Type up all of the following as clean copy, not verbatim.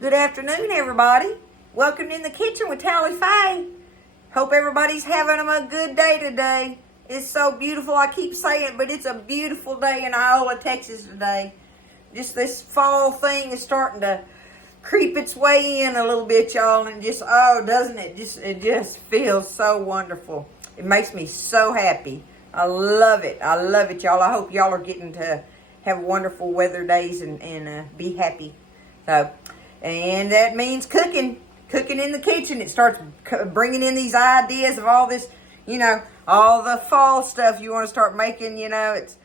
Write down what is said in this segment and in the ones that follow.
Good afternoon, everybody. Welcome in the kitchen with Tally Faye. Hope everybody's having a good day today. It's so beautiful. I keep saying it, but it's a beautiful day in Iowa, Texas today. Just this fall thing is starting to creep its way in a little bit, y'all, and just, oh, doesn't it? It just feels so wonderful. It makes me so happy. I love it. I love it, y'all. I hope y'all are getting to have wonderful weather days and be happy. So, and that means cooking in the kitchen. It starts bringing in these ideas of all this, all the fall stuff you want to start making. It's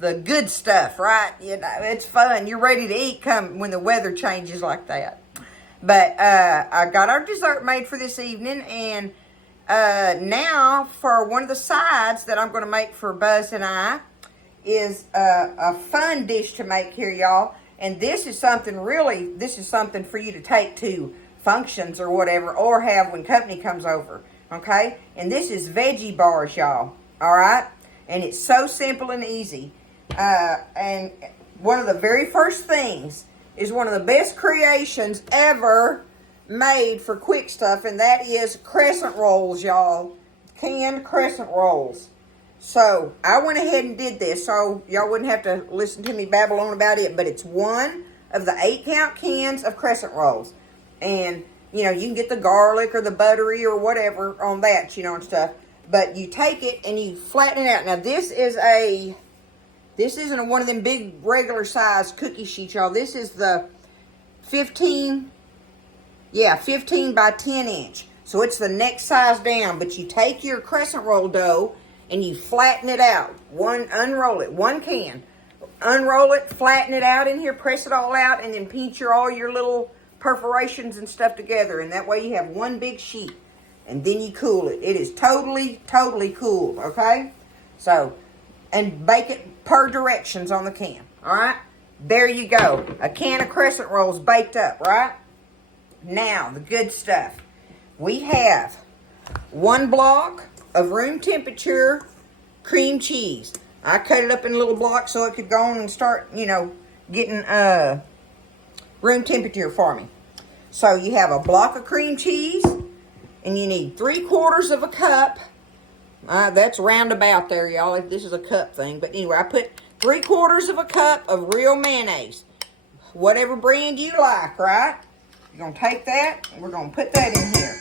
the good stuff, right? It's fun. You're ready to eat when the weather changes like that. But I got our dessert made for this evening, and now for one of the sides that I'm going to make for Buzz and I is a fun dish to make here, y'all. And this is something for you to take to functions or whatever, or have when company comes over, okay? And this is Veggie Bars, y'all, all right? And it's so simple and easy. And one of the very first things is one of the best creations ever made for quick stuff, and that is crescent rolls, y'all. Canned crescent rolls. So I went ahead and did this, so y'all wouldn't have to listen to me babble on about it, but it's one of the 8-count cans of crescent rolls. And, you can get the garlic or the buttery or whatever on that, and stuff. But you take it and you flatten it out. Now, this isn't one of them big regular size cookie sheets, y'all. This is the 15 by 10 inch. So it's the next size down. But you take your crescent roll dough and you flatten it out. Unroll it, one can. Unroll it, flatten it out in here, press it all out, and then pinch all your little perforations and stuff together. And that way you have one big sheet. And then you cool it. It is totally, totally cool, okay? So, and bake it per directions on the can, all right? There you go. A can of crescent rolls baked up, right? Now, the good stuff. We have 1 block of room temperature cream cheese. I cut it up in little blocks so it could go on and start, getting room temperature for me. So you have a block of cream cheese, and you need 3/4 of a cup. That's roundabout there, y'all, if this is a cup thing. But anyway, I put 3/4 of a cup of real mayonnaise. Whatever brand you like, right? You're going to take that, and we're going to put that in here.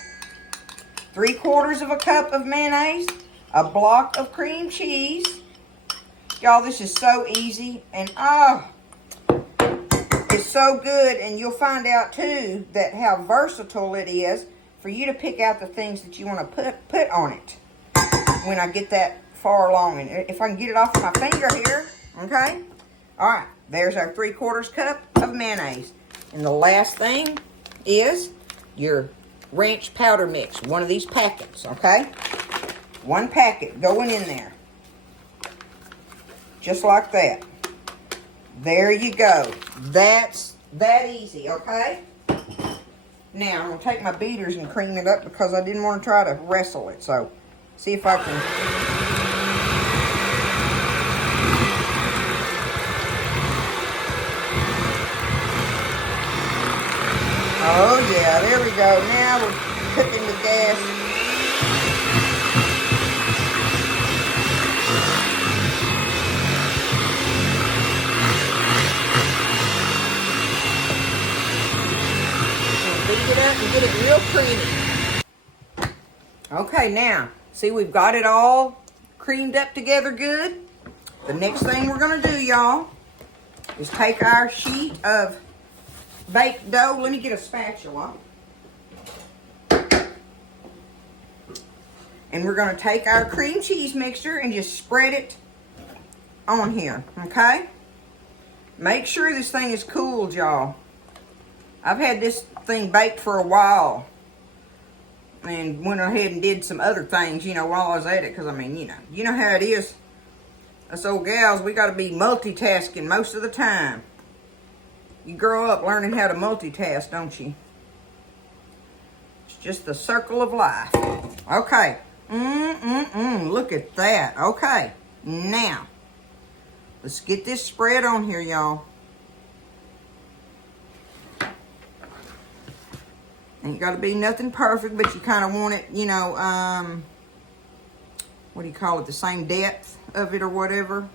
3/4 of a cup of mayonnaise, a block of cream cheese. Y'all, this is so easy, and it's so good. And you'll find out too that how versatile it is for you to pick out the things that you want to put on it when I get that far along. And if I can get it off my finger here, okay? All right, there's our 3/4 cup of mayonnaise. And the last thing is your ranch powder mix, one of these packets, okay? 1 packet going in there. Just like that. There you go. That's that easy, okay? Now, I'm going to take my beaters and cream it up because I didn't want to try to wrestle it. So, see if I can... Oh, yeah, there we go. Now we're cooking the gas. And beat it up and get it real creamy. Okay, now, see, we've got it all creamed up together good. The next thing we're going to do, y'all, is take our sheet of baked dough. Let me get a spatula. And we're going to take our cream cheese mixture and just spread it on here, okay? Make sure this thing is cooled, y'all. I've had this thing baked for a while and went ahead and did some other things, while I was at it. Because, you know how it is. Us old gals, we got to be multitasking most of the time. You grow up learning how to multitask, don't you? It's just the circle of life. Okay. Look at that. Okay. Now, let's get this spread on here, y'all. Ain't got to be nothing perfect, but you kind of want it, you know, what do you call it, the same depth of it or whatever.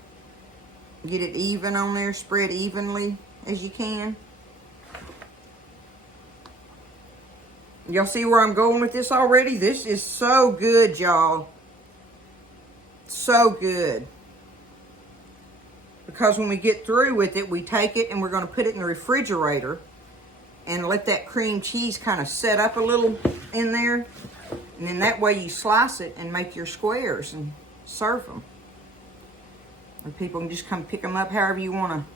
Get it even on there, spread evenly as you can. Y'all see where I'm going with this already? This is so good, y'all. So good. Because when we get through with it, we take it and we're going to put it in the refrigerator and let that cream cheese kind of set up a little in there. And then that way you slice it and make your squares and serve them. And people can just come pick them up however you want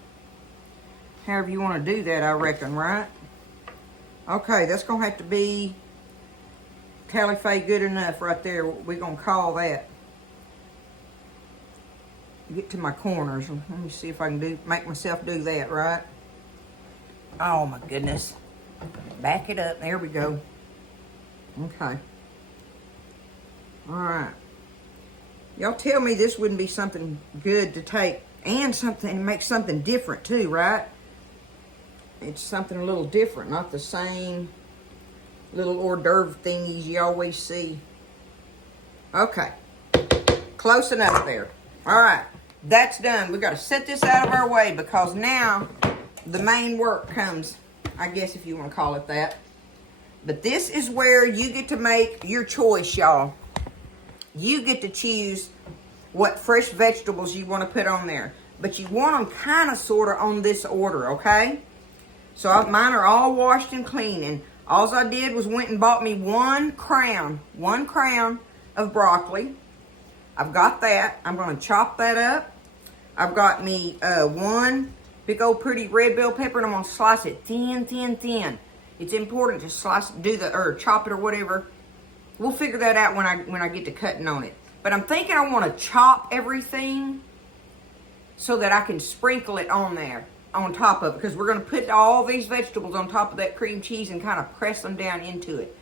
to do that, I reckon, right? Okay, that's going to have to be Calife good enough right there. We're going to call that. Get to my corners. Let me see if I can make myself do that, right? Oh, my goodness. Back it up. There we go. Okay. All right. Y'all tell me this wouldn't be something good to take and make something different too, right? It's something a little different, not the same little hors d'oeuvre thingies you always see. Okay. Close enough there. All right. That's done. We've got to set this out of our way because now the main work comes, I guess if you want to call it that. But this is where you get to make your choice, y'all. You get to choose what fresh vegetables you want to put on there. But you want them kind of sort of on this order, okay? So mine are all washed and clean. And all I did was went and bought me one crown of broccoli. I've got that. I'm going to chop that up. I've got me one big old pretty red bell pepper, and I'm going to slice it thin, thin, thin. It's important to slice, or chop it or whatever. We'll figure that out when I get to cutting on it. But I'm thinking I want to chop everything so that I can sprinkle it on there, on top of it. Because we're going to put all these vegetables on top of that cream cheese and kind of press them down into it.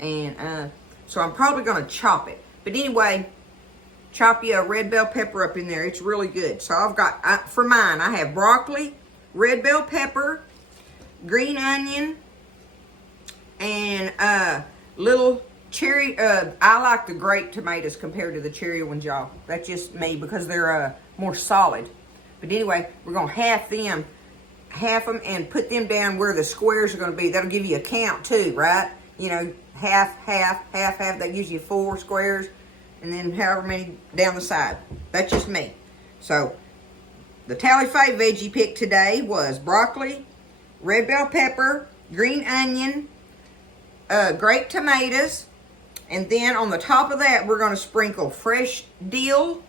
And so I'm probably going to chop it. But anyway, chop you a red bell pepper up in there. It's really good. So I've got, for mine, I have broccoli, red bell pepper, green onion, and little cherry. I like the grape tomatoes compared to the cherry ones, y'all. That's just me because they're more solid. But anyway, we're going to half them and put them down where the squares are going to be. That'll give you a count too, right? You know, half, half, half, half. That gives you 4 squares. And then however many down the side. That's just me. So, the Calife veggie pick today was broccoli, red bell pepper, green onion, grape tomatoes, and then on the top of that, we're going to sprinkle fresh dill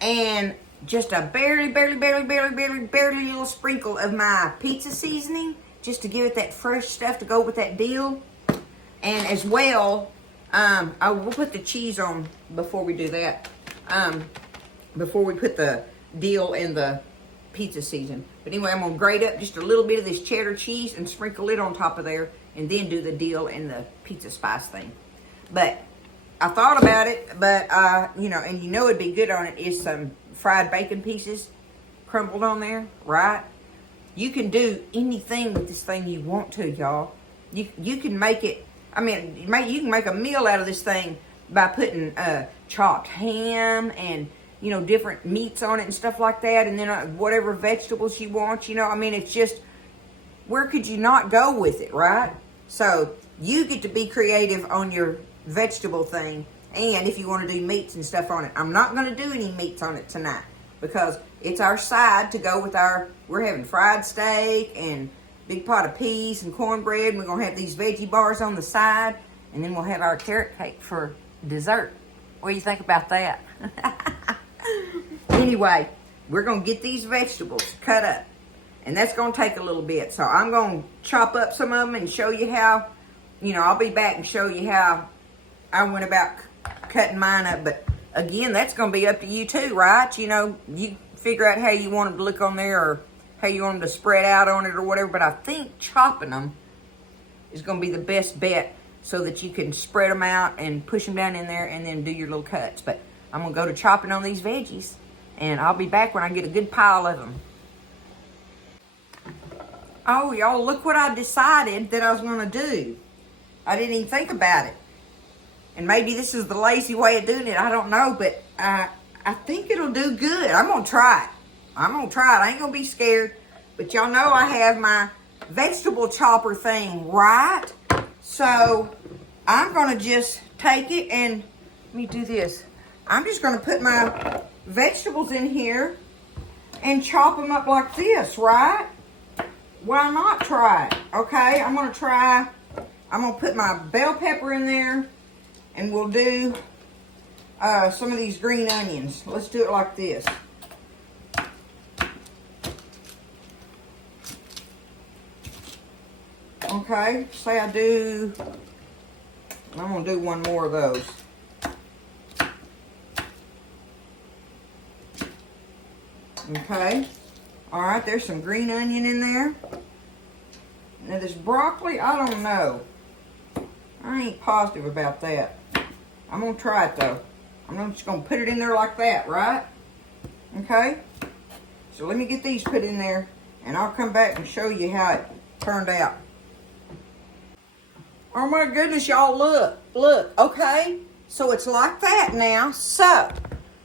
and just a barely little sprinkle of my pizza seasoning, just to give it that fresh stuff to go with that dill. And as well, I will put the cheese on before we do that. Before we put the dill and the pizza season. But anyway, I'm going to grate up just a little bit of this cheddar cheese and sprinkle it on top of there. And then do the dill and the pizza spice thing. But I thought about it. But, you know, and you know it'd be good on it is some fried bacon pieces crumbled on there, right? You can do anything with this thing you want to, y'all. You can make it. I mean, you can make a meal out of this thing by putting chopped ham and, you know, different meats on it and stuff like that. And then whatever vegetables you want, you know. I mean, it's just, where could you not go with it, right? So, you get to be creative on your vegetable thing. And if you want to do meats and stuff on it. I'm not going to do any meats on it tonight. Because it's our side to go with we're having fried steak and big pot of peas and cornbread. And we're going to have these veggie bars on the side. And then we'll have our carrot cake for dessert. What do you think about that? Anyway, we're going to get these vegetables cut up. And that's going to take a little bit. So I'm going to chop up some of them and show you how, you know, I'll be back and show you how I went about cutting mine up. But again, that's going to be up to you too, right? You know, you figure out how you want them to look on there or how you want them to spread out on it or whatever. But I think chopping them is going to be the best bet so that you can spread them out and push them down in there and then do your little cuts. But I'm going to go to chopping on these veggies. And I'll be back when I get a good pile of them. Oh, y'all, look what I decided that I was going to do. I didn't even think about it. And maybe this is the lazy way of doing it. I don't know, but I think it'll do good. I'm going to try it. I'm going to try it. I ain't going to be scared. But y'all know I have my vegetable chopper thing, right? So I'm going to just take it and let me do this. I'm just going to put my vegetables in here and chop them up like this, right? Why not try it? Okay, I'm going to put my bell pepper in there, and we'll do some of these green onions. Let's do it like this. Okay, say I'm going to do one more of those. Okay, all right, there's some green onion in there. Now this broccoli, I don't know. I ain't positive about that. I'm going to try it though. I'm just going to put it in there like that, right? Okay, so let me get these put in there, and I'll come back and show you how it turned out. Oh my goodness, y'all, look, okay? So it's like that now. So,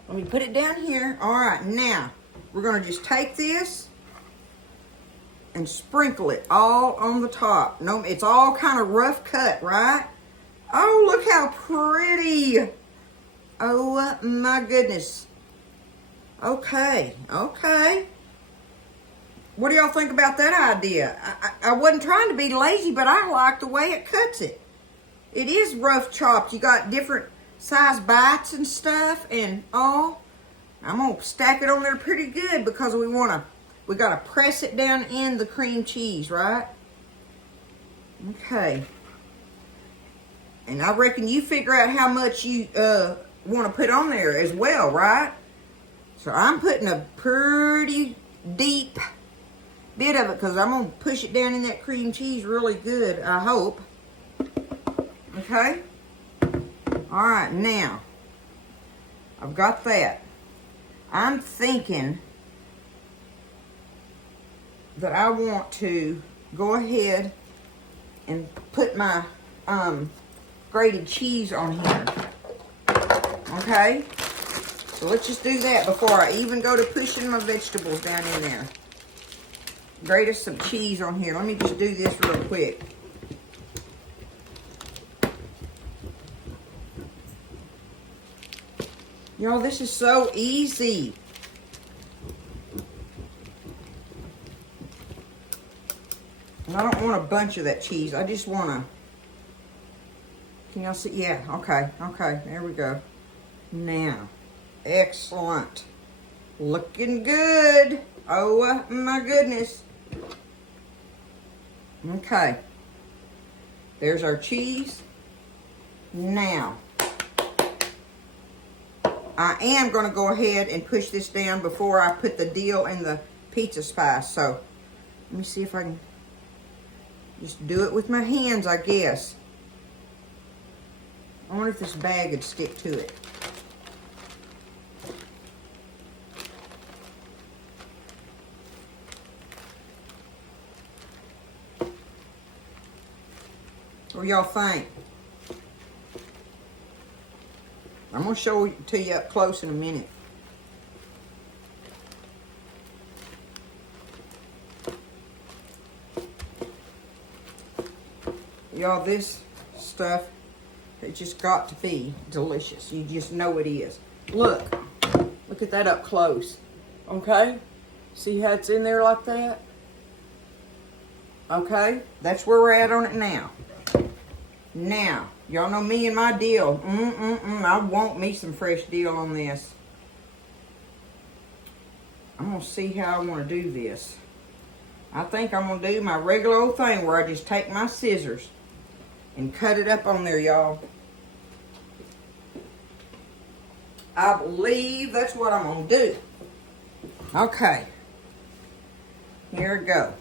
let me put it down here. All right, now, we're going to just take this and sprinkle it all on the top. No, it's all kind of rough cut, right? Oh, look how pretty. Oh my goodness. Okay. What do y'all think about that idea? I wasn't trying to be lazy, but I like the way it cuts it. It is rough chopped. You got different size bites and stuff, and all. I'm gonna stack it on there pretty good because we gotta press it down in the cream cheese, right? Okay. And I reckon you figure out how much you want to put on there as well, right? So I'm putting a pretty deep bit of it because I'm going to push it down in that cream cheese really good, I hope. Okay? All right, now, I've got that. I'm thinking that I want to go ahead and put my grated cheese on here. Okay? So let's just do that before I even go to pushing my vegetables down in there. Grate us some cheese on here. Let me just do this real quick. Y'all, this is so easy. And I don't want a bunch of that cheese. I just want to... Can y'all see? Yeah, okay, there we go. Now, excellent. Looking good. Oh my goodness. Okay. There's our cheese. Now, I am going to go ahead and push this down before I put the dill and the pizza spice. So, let me see if I can just do it with my hands, I guess. I wonder if this bag would stick to it. What do y'all think? I'm going to show it to you up close in a minute. Y'all, this stuff, it just got to be delicious. You just know it is. Look at that up close. Okay? See how it's in there like that? Okay? That's where we're at on it now. Now, y'all know me and my dill. I want me some fresh dill on this. I'm going to see how I want to do this. I think I'm going to do my regular old thing where I just take my scissors and cut it up on there, y'all. I believe that's what I'm going to do. Okay. Here we go.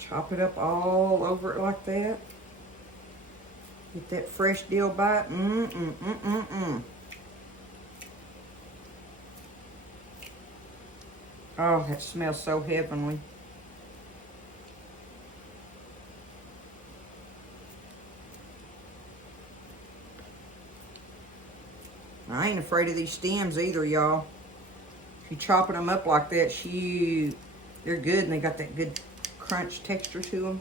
Chop it up all over it like that. Get that fresh dill bite. Oh, that smells so heavenly. I ain't afraid of these stems either, y'all. If you're chopping them up like that, they're good and they got that good crunch texture to them.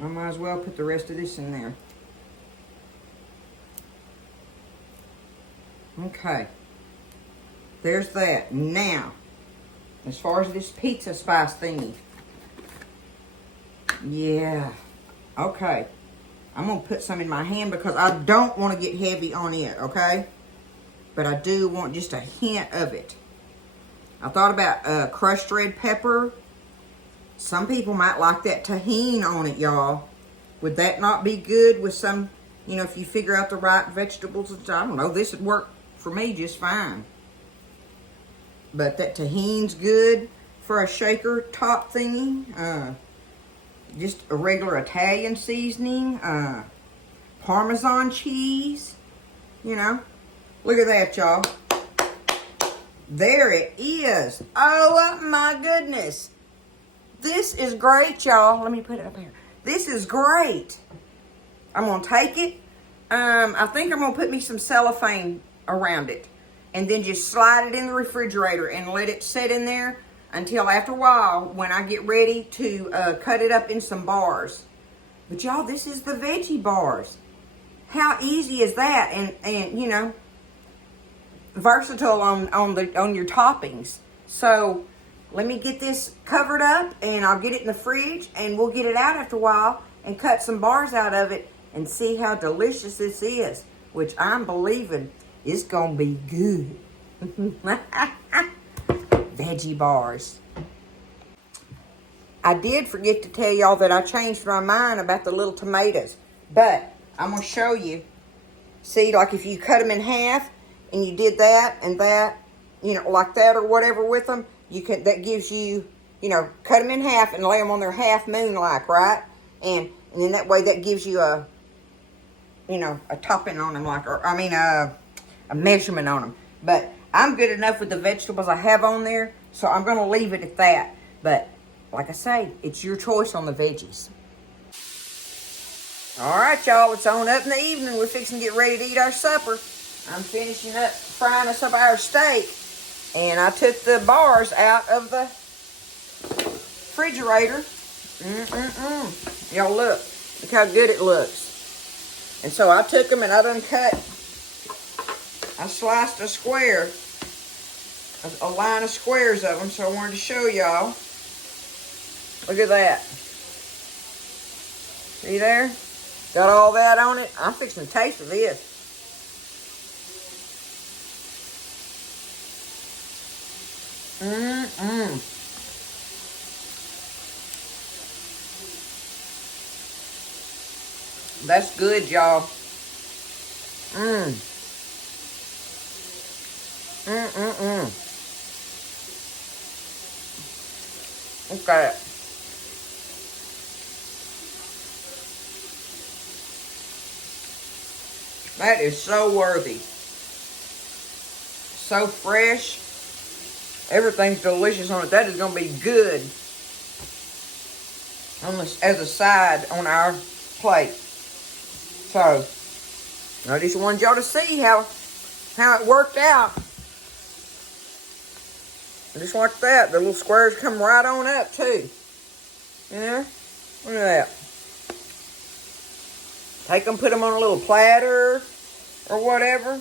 I might as well put the rest of this in there. Okay. There's that. Now, as far as this pizza spice thingy. Yeah. Okay. I'm going to put some in my hand because I don't want to get heavy on it, okay? But I do want just a hint of it. I thought about crushed red pepper. Some people might like that tahini on it, y'all. Would that not be good with some, you know, if you figure out the right vegetables? I don't know. This would work for me just fine. But that tahini's good for a shaker top thingy. Just a regular Italian seasoning. Parmesan cheese. You know. Look at that, y'all. There it is. Oh, my goodness. This is great, y'all. Let me put it up here. This is great. I'm going to take it. I think I'm going to put me some cellophane around it. And then just slide it in the refrigerator and let it sit in there until after a while when I get ready to cut it up in some bars. But y'all, this is the veggie bars. How easy is that? And you know, versatile on your toppings. So let me get this covered up and I'll get it in the fridge and we'll get it out after a while and cut some bars out of it and see how delicious this is, which I'm believing is gonna be good. Veggie bars. I did forget to tell y'all that I changed my mind about the little tomatoes, but I'm gonna show you. See, like if you cut them in half and you did that and that, you know, like that or whatever with them, you can, that gives you, you know, cut them in half and lay them on their half moon like, right? And then that way that gives you a, you know, a topping on them like, or I mean a measurement on them. But I'm good enough with the vegetables I have on there, so I'm going to leave it at that. But like I say, it's your choice on the veggies. All right, y'all, it's on up in the evening. We're fixing to get ready to eat our supper. I'm finishing up frying us up our steak. And I took the bars out of the refrigerator. Y'all look. Look how good it looks. And so I took them and I done cut. I sliced a square. A line of squares of them. So I wanted to show y'all. Look at that. See there? Got all that on it. I'm fixing to taste of this. That's good, y'all. Okay. That is so worthy. So fresh. Everything's delicious on it. That is going to be good on this, as a side on our plate. So, I just wanted y'all to see how it worked out. Just like that. The little squares come right on up, too. Yeah? Look at that. Take them, put them on a little platter or whatever.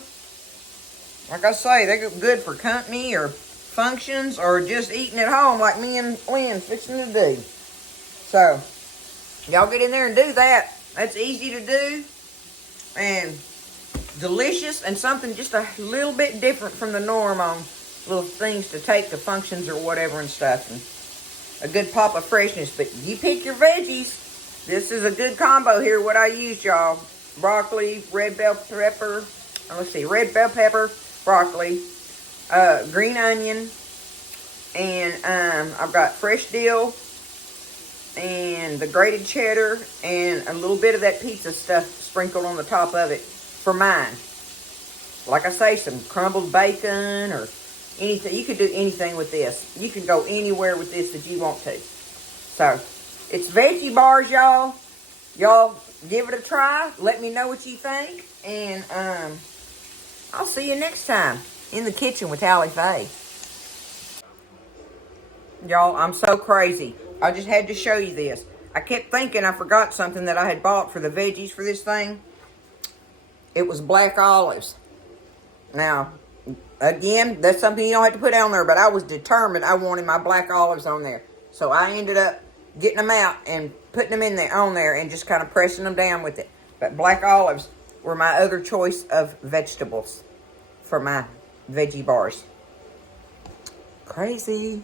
Like I say, they're good for company or functions or just eating at home like me and Lynn fixing to do. So, y'all get in there and do that. That's easy to do and delicious and something just a little bit different from the norm on little things to take to functions or whatever and stuff. And a good pop of freshness. But you pick your veggies. This is a good combo here, what I used, y'all. Broccoli, red bell pepper. Let's see, red bell pepper, broccoli, green onion, and I've got fresh dill, and the grated cheddar, and a little bit of that pizza stuff sprinkled on the top of it for mine. Like I say, some crumbled bacon or anything. You could do anything with this. You can go anywhere with this that you want to. So, it's Veggie Bars, y'all. Y'all give it a try. Let me know what you think. And I'll see you next time in the kitchen with Tally Faye. Y'all, I'm so crazy. I just had to show you this. I kept thinking I forgot something that I had bought for the veggies for this thing. It was black olives. Now, again, that's something you don't have to put on there, but I was determined I wanted my black olives on there. So I ended up getting them out and putting them in there on there and just kind of pressing them down with it. But black olives were my other choice of vegetables for my veggie bars. Crazy.